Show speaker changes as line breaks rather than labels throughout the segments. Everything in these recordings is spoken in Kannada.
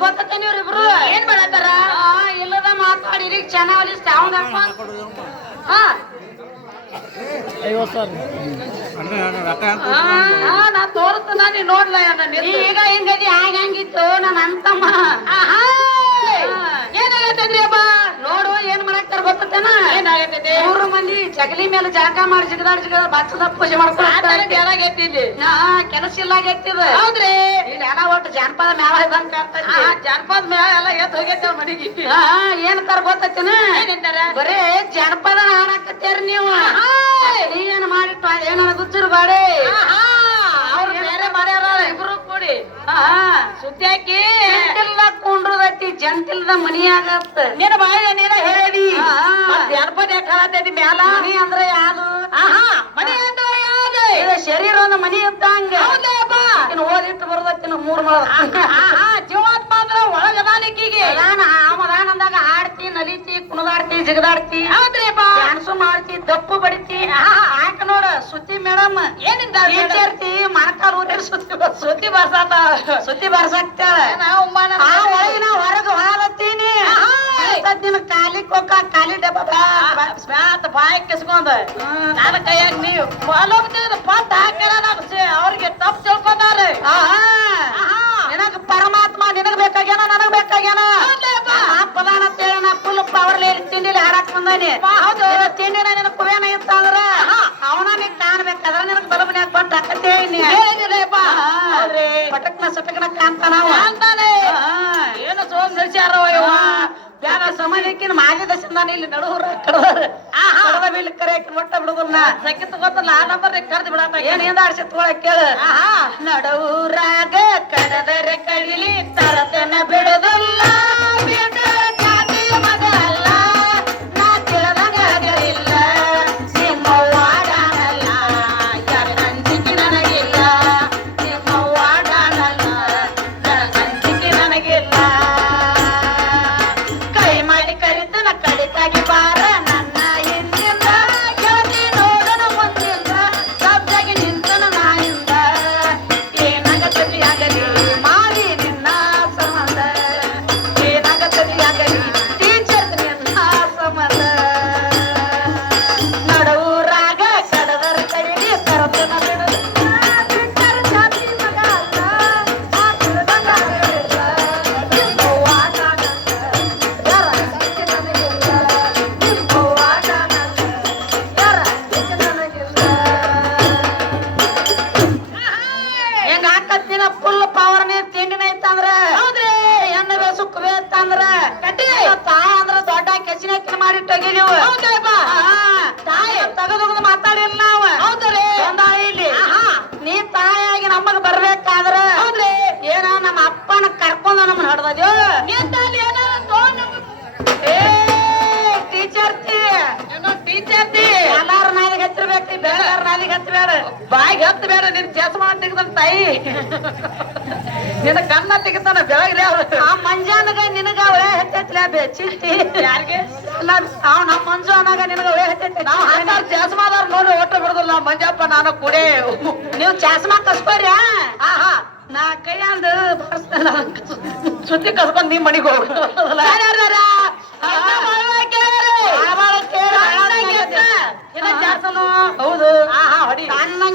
ಗೊತ್ತೇನೆ ಇವ್ರಿಬ್ರು
ಏನ್ ಮಾಡತ್ತಾರ?
ಆ, ಇಲ್ಲದ ಮಾತಾಡಿರಿ ಚೆನ್ನಾಗಿ ಸೌಂಡ್ ಹಾ.
ಐವತ್ತು ಸಾವಿರ.
ಆ, ನಾ ತೋರಿಸ್ತಾನ ನೀ ನೋಡ್ಲ ಈಗ ಹೆಂಗದಿ ಆಗ ಹಂಗಿತ್ತು? ನನ್ನ ಅಂತಮ್ಮ ಹಾ.
ಅಪ್ಪ
ನೋಡು ಏನ್ ಮಾಡಾಕ್ತಾರ ಗೊತ್ತೇನ
ಏನಾಗತ್ತೈತಿ
ಮೂರು ಮಂದಿ ಜಗಲಿ ಮೇಲೆ ಜಾಗ ಮಾಡಿ ಜಿಗದಾಡ್ ಜಿಗದ ಬಚ್ಚದ ಪೂಜೆ ಮಾಡ್ಕೊಂಡು
ಏನಾಗೈತಿ ಇಲ್ಲಿ
ನಾ ಕೆಲಸ ಇಲ್ಲ ಆಗೈತಿ
ಹೌದ್ರಿ.
ಇಲ್ಲಿ ಎಲ್ಲ ಒಟ್ಟು ಜಾನಪದ ಮ್ಯಾಲ ಇದಂಗ.
ಆ, ಜಾನಪದ ಮೇಳ ಎಲ್ಲ ಹೋಗೈತೆ ಮನೆಗೆ.
ಆ, ಏನ್ ತರ ಗೊತ್ತೈತಿನ? ಬರೇ ಜಾನಪದ ಹಾಡಾಕತ್ತೀರಿ ನೀವು. ಏನ್ ಮಾಡಿಟ್ಟು? ಏನಾರ ಗುಜ್ಜರು ಬಾಡೆ
ಆಹಾ, ಅವ್ರು ಬೇರೆ ಮಾಡ್ಯಾರ ಹಾಕಿ.
ಜಂತಿಲ್ದ ಕುಂಡ್ರದೈತಿ ಜಂತಿಲ್ದ ಮನಿ ಆಗತ್ತ
ನಿನ್ನ ಬಾಯ ನೀನ ಹೇಳಿ.
ಆ.
ಜನಪದ ಯಾಕೆ ಮ್ಯಾಲ?
ಮನಿ ಅಂದ್ರೆ ಯಾರು
ಆಹಾ ಮನೆ ಅಂದ್ರೆ ಯಾವ್ದು?
ಇದು ಶರೀರ ಒಂದು ಮನಿ ಇದ್ದಂಗ ಇನ್ನು ಓದಿಟ್ಟು ಬರೋದೈತಿ ನಾವು ಮೂರ್
ಆಹಾ ಜೀವಾತ್ಮ ಅಂದ್ರೆ ಒಳಗದಾನಿಕ್ಕಿಗೆ.
ಅದಾನ ಅವದಾನ ಅಂದಾಗ ಆಡ್ತಿ ನಲಿತಿ ಕುಣದಾಡ್ತಿ ಜಿಗದಾಡ್ತಿ
ಹೌದ್ರಿಪ್ಪ
ಡ್ಯಾನ್ಸು ಮಾಡ್ತಿ ದಪ್ಪು ಬಡಿತಿ. ಆಕ ನೋಡ ಸುತ್ತಿ ಮೇಡಮ್.
ಏನಿಂದ
ಸೇರ್ತಿ ಮಣಕಾಲ್ ಊದಿರ್ ಸುತ್ತಿ
ಸುದ್ದಿ ಬರ್ಸಾತ?
ಸುತ್ತಿ ಬರ್ಸಾಕ್ತಾಳ ಒಳಗಿನ ಹೊರಗ ಹಾಲತ್ತೀನಿ ನಿನ್ನ ಕಾಲಿ ಕೊಕ್ಕ ಕಾಲಿ ಡಬ್ಬ
ಬಾಯಿ ಕಿಸ್ಕೊಂಡ. ನನ್ನ ಕೈಯಾಗ ನೀವು ಹೊಲೋಗ್ತಿದ್ ಪಂತ ಹಾಕ್ಯಾರ ನಾನು. ಅವ್ರಿಗೆ ತಪ್ಪು ತಿಳ್ಕೊಂಡಾರೆ.
ನಿನಗ ಪರಮಾತ್ಮ ನಿನಗ ಬೇಕಾಗ್ಯಾನ ನನಗ ಬೇಕಾಗ್ಯಾನ? ನಿನ್ನ ತಿಂಡಿನ ನಿನ ಕುವೇನ ಇತ್ತ ಅಂದ್ರ ಅವನ ನೀ ಕಾಣ್ಬೇಕಾದ್ರ ನಿನಗ ಬಲಮನ್ಯಾಗ ಬಂದ್ ಹೇಳಿನಿ
ಹೇಳಿದಿಲ್ಲಪ್ಪ
ಪಟಕ್ನ ಸಟಕ್ನ ಕಾಣ್ತಾನ.
ಅಂತಾನೆ. ಏನು ಸೋಮ್ ನಡೆಸ್ಯಾರ ಇವ
ಬ್ಯಾಡ ಸಮಾಜಕ್ಕಿನ ಮಾಜಿ ದಶಂದಾನ ಇಲ್ಲಿ ನಡುವರ ಕಡದ ಬೀಲ್ ಕರೆ ಮೊಟ್ಟ ಬಿಡುದನ್ನ.
ಸಕ್ಕಿ ಗೊತ್ತಲ್ಲ ಆ ನಂಬರ್ ಕರ್ದು ಬಿಡಪ್ಪ
ಏನ್ ಏನ್ ಆಡ್ಸಿ ತಗೊಳಕ್ ಕೇಳು. ನಡುರಾಗ ಕಡದರೆ ಕಡಿಲಿ ತಳತನ ಬಿಡುದಿಲ್ಲ. ಬೇರೆಯವ್ರ ನಾಲಿಗೆ ಹತ್ತಬೇಡ
ಬಾಯಿಗೆ ಹತ್ತು ಬೇಡ ನಿನ್ ಚಸ್ಮಾ ತೆಗ್ದನ್ ತಾಯಿ. ನಿನ್ನ ಕಣ್ಣ ತೆಗಿತಾನ ಬೆಳಗ್ರಿ ಅವ್ರು
ಆ ಮಂಜಾನಗ ನಿನಗ ಚಿಟ್ಟಿ.
ಯಾರಿಗೆ?
ಅಲ್ಲ ಅವ್ ನಮ್ಮ ಮಂಜು ಅನ್ನಾಗ ನಿನಗ ಅವಳೆ ಹೆಚ್ಚೈತಿ
ನಾವ್ ಹಂಗಾರ ಚಸ್ಮಾದವ್ರು ನೋಡಿ ಒಟ್ಟು ಬಿಡುದಿಲ್ಲ ಮಂಜಪ್ಪ ನಾನು ಕುಡೇ.
ನೀವು ಚಾಸ್ಮಾ ಹಾ
ಹಾ.
ನಾ ಬರ್ಸ್ತಾನ
ಸುದ್ದಿ ಕಸ್ಕೊಂಡ್ ನೀ ಮನಿಗ್ ಹೋಗು
ಹೌದು
ಆಹಾ ಹೊಡಿ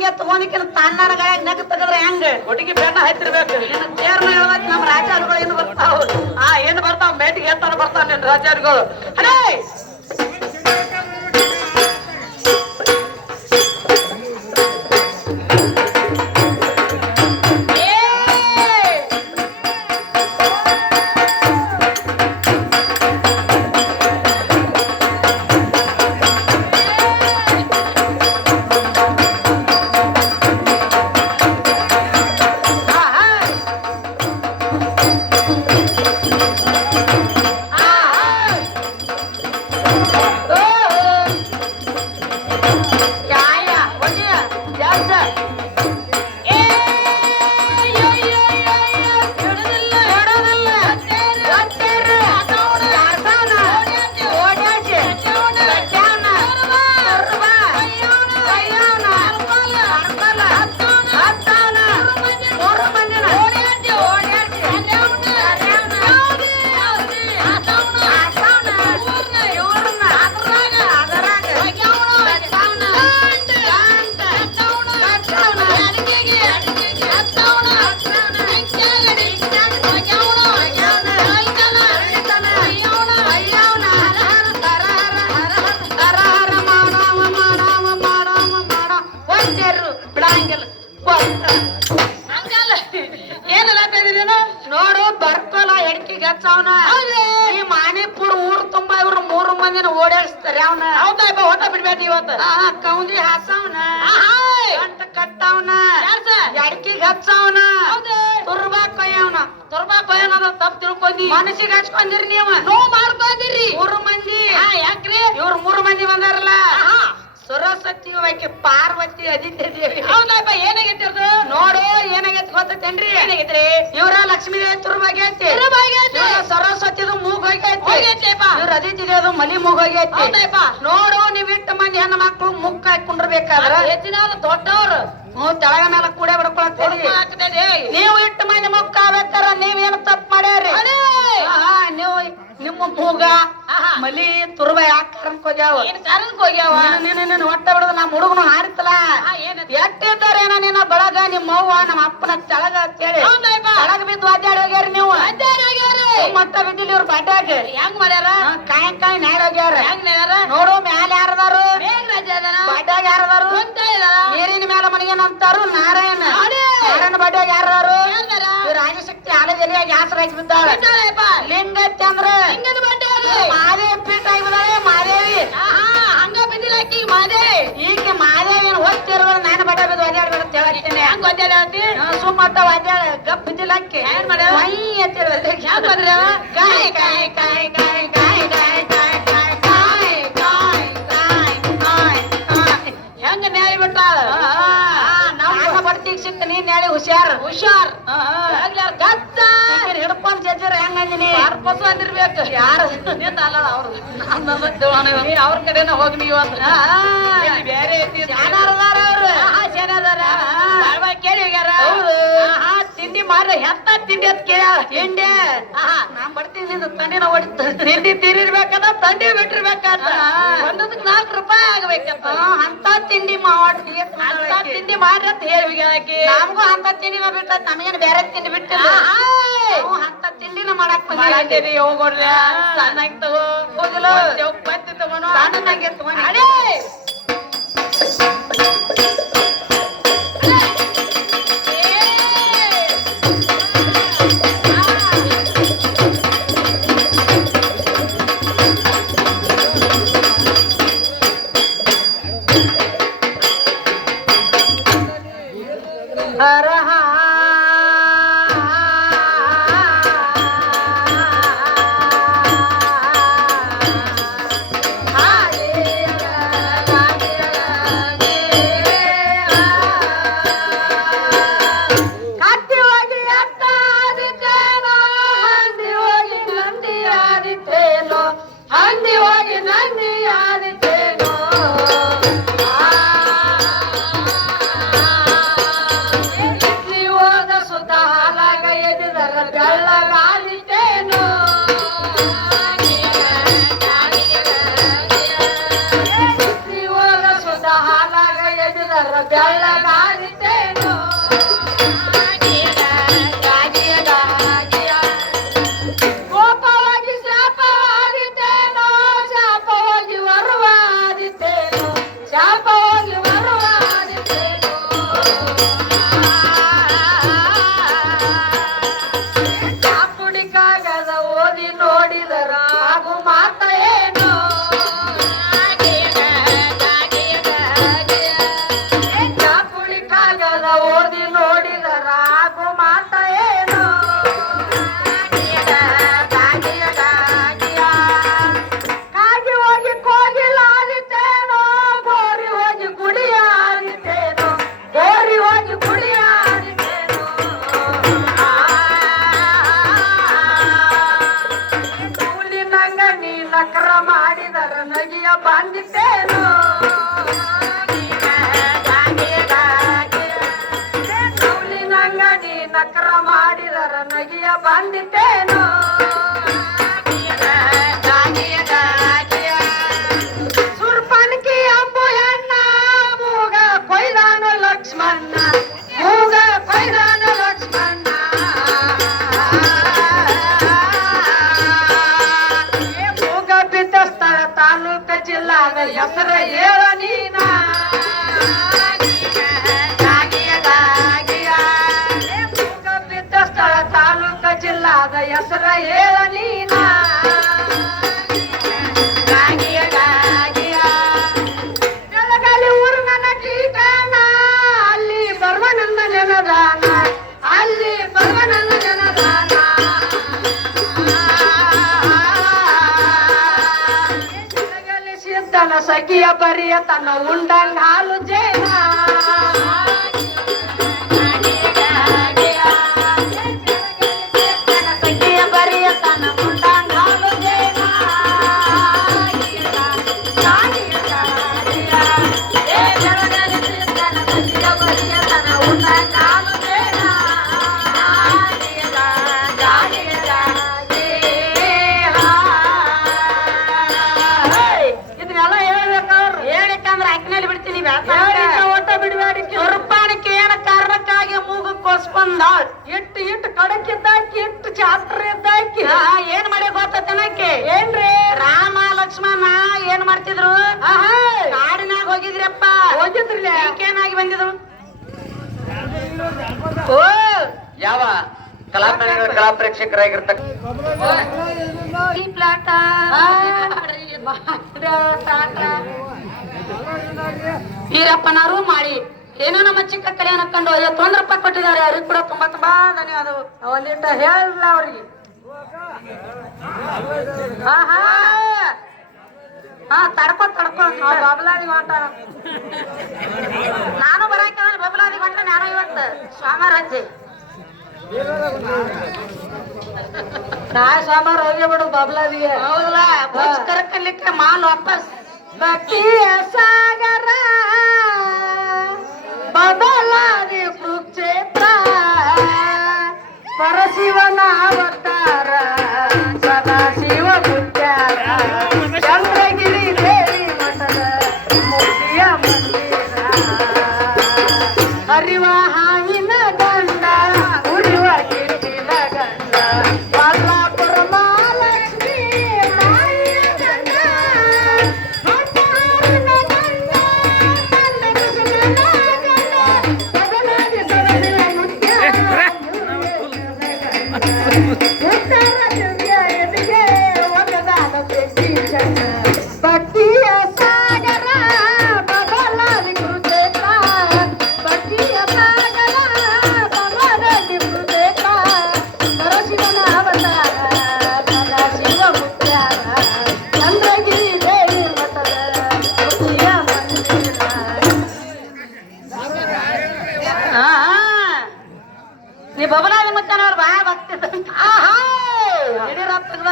ತಣ್ಣಂಗೆ ತಗೊಂಡಿಕ್ಕಿನ ತಣ್ಣನ ಗಾಯಾಗ ನಗ ತೆಗೆದ್ರೆ ಹೆಂಗ?
ಒಟ್ಟಿಗೆ ಬೆಣ್ಣ ಹತ್ತಿರ್ಬೇಕು
ನಿನ್ನ ಚೇರ್ನ ಹೇಳ್ಬೇಕು ನಮ್ಮ ರಾಜರುಗಳು ಏನು ಬರ್ತಾವ?
ಆ ಏನ್ ಬರ್ತಾವ? ಮೇಟಿಗೆ ಎತ್ತಾನ ಬರ್ತಾವ ನಿನ್ ರಾಜಾರಿಗಳು ಅಡೇ
ಈ ಮಾಣಿಪುರ ಊರ್ ತುಂಬಾ ಇವ್ರು ಮೂರು ಮಂದಿನ ಓಡಾಡಿಸ್ತಾರೆ ಅವನ.
ಹೌದಾ ಹೊಟ್ಟ ಬಿಡ್ಬೇಡಿ ಇವತ್ತು.
ಕೌಂದಿ ಹಾಸವನ. ಗಂಟ ಕಟ್ಟವನ? ಎಡ್ಕಿಗೆ ಹಚ್ಚವನ.
ಹೌದು.
ತುರ್ಬಾ ಕೊಯ್ಯವನ.
ತುರ್ಬಾ ಕೊಯ್ಯನದ ತಪ್ಪು ತಿಳ್ಕೊಂಡಿ.
ಮನಸ್ಸಿಗೆ ಹಚ್ಕೊಂಡಿರಿ ನೀವು.
ನೋವು ಮಾಡ್ಕೊಂಡಿರಿ.
ಮೂರು ಮಂದಿ.
ಯಾಕ್ರಿ?
ಇವ್ರು ಮೂರು ಮಂದಿ ಬಂದಾರಲ್ಲ. ಸರಸ್ವತಿ ಆಕೆ ಪಾರ್ವತಿ ಅದಿತ್ಯ ದೇವಿ
ಹೌದಪ್ಪ ಏನಾಗೈತಿ ಅದು
ನೋಡು ಏನಾಗೈತಿ ಗೊತ್ತೇನ್ರಿ
ಏನಾಗೈತ್ರಿ?
ಇವ್ರ ಲಕ್ಷ್ಮೀ ದೇವಿ ತುರ್ಬಾಗಿ
ತುರುಬಾಗೈತಿ.
ತುರ್ಬಾಗಿ
ಹೋಗೈತಿಪ್ಪ.
ಇವ್ರ ಅದಿತಿ ಅದು ಮಲಿ
ಮುಗೋಗೈತಿ
ನೋಡು ನೀವ್ ಇಟ್ಟ ಮಂದಿ ಹೆಣ್ಣು ಮಕ್ಳು ಮುಕ್ಕ ಹಾಕೊಂಡಿರ್ಬೇಕಾದ್ರ
ಹೆಚ್ಚಿನ ದೊಡ್ಡವರು.
ಹ್ಞೂ ತೆಳಗ ಮೇಲೆ ಕೂಡೆ ಬಡ್ಕೊಳತ್ತೀರಿ
ಹಾಕ್ತೇನೆ.
ನೀವು ಇಟ್ಟ ಮಂದಿ ಮುಕ್ಕ ಆಗ್ಬೇಕಾರ ನೀವೇನು ತಪ್ಪು ಮಾಡ್ಯಾರಿ
ಅದೇ.
ನೀವು ನಿಮ್ಮ ಮೂಗ. ಮಲಿ ತುರುಬ ಯಾಕೆ ಕರ್ಕೊಂಡ್ ಹೋಗ್ಯಾವ?
ಏನ್ ಕರನ್ಕ್ ಹೋಗ್ಯಾವ?
ನೀನು ನಿನ್ನ ಹೊಟ್ಟೆ ಬಿಡದ ನಮ್ಮ ಹುಡುಗನು ಹಾರಿತಲ್ಲ
ಆ,
ಏನೋ ನಿನ್ನ ಬಳಗ ನಿಮ್ಮ ಅವ್ವ ನಮ್ಮ ಅಪ್ಪನ ತೆಳಗ ಅಂತೇಳಿ. ತೆಳಗ ಬಿದ್ದು ಅಡ್ಡಾಡಿ ಹೋಗ್ಯಾರ ನೀವು. ಮತ್ತ ಬಿದ್ದಿಲ್ಲ ಇವ್ರ ಬಡ್ಯಾಗ
ಹೆಂಗ್ ಮಾಡ್ಯಾರ?
ಕಾಯ್ ಕಾಯ್ ನ್ಯಾಯ ಹೋಗ್ಯಾರ
ಹೆಂಗ್ ನ್ಯಾಯಾರ
ನೋಡು ಮ್ಯಾಲ ಯಾರದಾರು? ಬಡ್ಯಾಗ ಯಾರದಾರು? ನೀರಿನ ಮ್ಯಾಲ ಮನೆಗೇನ ಅಂತಾರು? ನಾರಾಯಣ. ನಾರಾಯಣ ಬಡ್ಯಾಗ ಯಾರದಾರು? ರಾಜಶಕ್ತಿ ಆಲದಲ್ಲಿ ಯಾಸರಾಗಿ ಬಿದ್ದಾಳ. ಲಿಂಗ ಚಂದ್ರ ಹೇಳ್ತೀನಿ
ಹೆಂಗ್ ಒದ್ದಾಡ ಆತಿ?
ಸುಮ್ಮತ್ತ ಒದ್ದಾಡ ಗಪ್ ಜಿಲ್ಲಕ್ಕೆ
ಏನ್?
ವೈ ಅಂತ ಹೇಳಿದ್ರೆ
ಹೆಂಗ್ ಬಂದ್ರಿ?
ಕಾಯ್ ಕಾಯ್ ಕಾಯ್ ಕಾಯ್ ಕಾಯ್ ಕಾಯ್ ಕಾಯ್ ಕಾಯ್ ಕಾಯ್ ಕಾಯ್ ಕಾಯ್ ಕಾಯ್ ಕಾಯ್
ಹೆಂಗ ನ್ಯಾಯ ಬಿಟ್ಟಾಳ
ನಮ್ಮ ಬಡ್ತಿಗ್ ಸಿಕ್ಕ ನೀನ್ ಹೇಳಿ ಹುಷಾರ್
ಹುಷಾರ್ ಗತ್ತ
ಹಿಡ್ಕೊಂಡ್ ಜಜ್ಜರ ಹೆಂಗಂದಿನಿ
ಪರ್ಪಸ್ ಅಂದಿರ್ಬೇಕು
ಯಾರು
ನಿಂದ ಅಲ್ಲ ಅವ್ರು ಅವ್ರ ಕಡೆನ ಹೋಗಿ ನೀವು ಅಂದ್ರೆ ಬೇರೆ ಐತಿ ಅಂತ. ತಿಂಡಿ ಮಾಡ್ರಿ ಹೆತ್ತ ತಿಂಡಿ ಅಂತ
ಕೇಳ.
ಆಹಾ,
ನಾನ್ ಬರ್ತೀನಿ ತಂಡಿನ ಹೊಡಿತ.
ತಿಂಡಿ ತೀರಿರ್ಬೇಕಂದ್ರ ತಂಡಿ ಬಿಟ್ಟಿರ್ಬೇಕಂತ. ಒಂದೊಂದಕ್ಕೆ ನಾಲ್ಕು ರೂಪಾಯಿ ಆಗ್ಬೇಕಂತ.
ಅಂತ ತಿಂಡಿ ಮಾಡಿ.
ಅಂತ ತಿಂಡಿ. ಮಾಡ್ರಿ ಅಂತ ಹೇಳಿ.
ನಮಗೂ ಅಂತ ತಿಂಡಿನ ಬಿಟ್ಟ ನಮಗೇನು ಬೇರೆ ತಿಂಡಿ ಬಿಟ್ಟಿಲ್ಲ. ಅಂತ ತಿಂಡಿನ ಮಾಡಕ್
ಮಾಡಾಕೇರಿ ಹೋಗೋಡ್ರಿ ಸಣ್ಣಾಗಿ ತಗೋ. ಚೌಕ್ ಬಂದು ತಗೋಣ.
ಸಣ್ಣನಾಗೆ ತಗೊಂಡ್ ಹಂದಿ ಹೋಗಿ ನಂದಿ ನೀ ನಕರ ಮಾಡಿದರ ನಗಿಯ ಬಾಂಧಿತೇನು ಕೂಲಿನಂಗ ನೀ ನಕರ ಮಾಡಿದರ ನಗಿಯ ಬಂದಿತ್ತೇನೋ? ಹೆಸರ ಹೇಳ ನೀನ? ಬಿದ್ದ ಸ್ಥಳ
ತಾಲೂಕ ಜಿಲ್ಲಾದ ಹೆಸರ ಹೇಳ ನೀನ? ಸಖಿಯ ಬರಿಯ ತನ್ನ ಉಂಡಂಗ ಹಾಲು ಜೇನ. ಮಾಡ್ತಿದ್ರು ಕಾಡಿನಾಗ ಹೋಗಿದ್ರಪ್ಪ. ಹೋಗಿದ್ರಲ್ಲ ಏನಾಗಿ ಬಂದಿದ್ರು? ಓ.
ಯಾವ? ಕಲಾ ಕಲಾ ಪ್ರೇಕ್ಷಕರಾಗಿರ್ತಕ್ಕ
ಈ ಪ್ಲಾಟ. ಈರಪ್ಪನವರು ಮಾಡಿ. ಏನೋ ನಮ್ಮ ಚಿಕ್ಕ ಕಲೆ ಅನ್ಕೊಂಡು ತೊಂದ್ರೆ ರೂಪಾಯಿ ಕೊಟ್ಟಿದ್ದಾರೆ. ಅವ್ರಿಗೆ ಕೂಡ ತುಂಬಾ ತುಂಬಾ ಧನ್ಯವಾದವು ಅವಲ್ಲಿಟ್ಟ ಹೇಳಲ್ಲ ಅವ್ರಿಗೆ. ಹಾ ಹಾ. ಹಾ ತಡ್ಕೊ ತಡ್ಕೊ ಬಬಲಾದಿ ಮಾಟ ನಾನು ಬರಾಕಂದ್ರೆ ಬಬಲಾದಿ ಮಾಟ ನಾನು ಇವತ್ತು ಸೋಮವಾರ ಅಜ್ಜಿ ನಾಳೆ ಸೋಮವಾರ ಹೋಗಿ ಬಿಡು ಬಬ್ಲಾದಿಗೆ ಹೌದಲ್ಲ ಬಸ್ ಕರ್ಕಲಿಕ್ಕೆ ಮಾಲ್ ವಾಪಸ್ ಭಕ್ತಿಯ ಸಾಗರ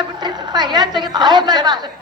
ಬಿಟ್ಟಿರ್ತಿಪ್ಪ ಹೇಳ್ ತೆಗಿತ